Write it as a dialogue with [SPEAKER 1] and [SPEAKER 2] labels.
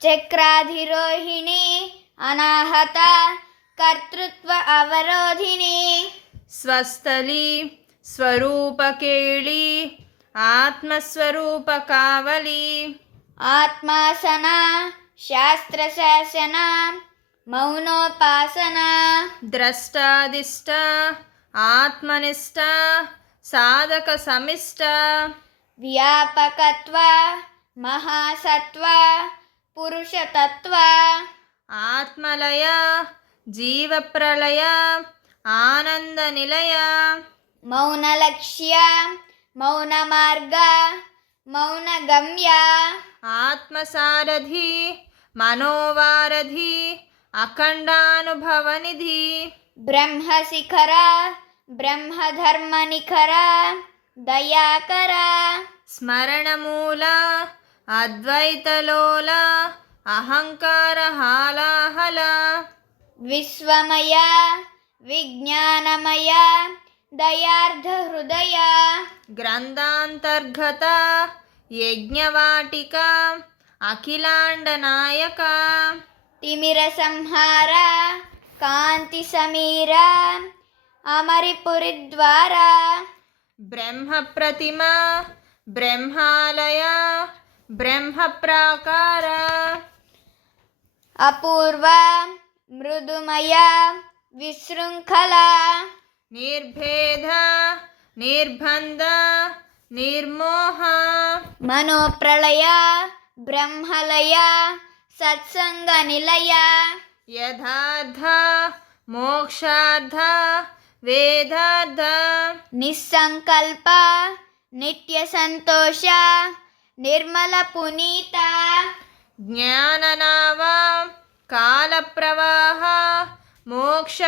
[SPEAKER 1] चक्राधिरोहिणी अनाहता कर्तृत्व अवरोधिनी
[SPEAKER 2] ಸ್ವಸ್ಥಲಿ ಸ್ವರೂಪ ಕೇಳಿ ಆತ್ಮಸ್ವರೂಪ
[SPEAKER 1] ಕಾವಲಿ ಆತ್ಮಾಸನ ಶಾಸ್ತ್ರಶಾಸನ
[SPEAKER 2] ಮೌನೋಪಾಸನ ದ್ರಷ್ಟಾದಿಷ್ಟ ಆತ್ಮನಿಷ್ಠ ಸಾಧಕ
[SPEAKER 1] ಸಮಿಷ್ಟ ವ್ಯಾಪಕತ್ವ ಮಹಾಸತ್ವ
[SPEAKER 2] पुरुषतत्त्व। आत्मलय जीवप्रलय आनन्दनिलय।
[SPEAKER 1] मौनलक्ष्य मौनमार्ग मौनगम्य।
[SPEAKER 2] आत्मसारथि मनोवारधि अखण्डानुभवनिधि।
[SPEAKER 1] ब्रह्मशिखर ब्रह्मधर्मनिखर दयाकर।
[SPEAKER 2] स्मरणमूला అద్వైతలోల అహంకార హాలాహల
[SPEAKER 1] విశ్వమయ విజ్ఞానమయ దయార్ధ హృదయ
[SPEAKER 2] గ్రంథాంతర్గత యజ్ఞవాటిక అఖిలాండ నాయక
[SPEAKER 1] తిమిర సంహార కాంతి సమీర అమరిపురి ద్వార
[SPEAKER 2] బ్రహ్మ ప్రతిమ బ్రహ్మాలయ. బ్రహ్మ ప్రాకార.
[SPEAKER 1] అపూర్వ మృదుమయ విశృంఖల.
[SPEAKER 2] నిర్భేద నిర్బంధ నిర్మోహ.
[SPEAKER 1] మనోప్రళయ బ్రహ్మలయ సత్సంగ నిలయ.
[SPEAKER 2] యథార్థ మోక్షార్థ వేదార్థ.
[SPEAKER 1] నిస్సంకల్ప నిత్య సంతోష నిర్మల పునీత.
[SPEAKER 2] జ్ఞాననావ కాల ప్రవాహ మోక్ష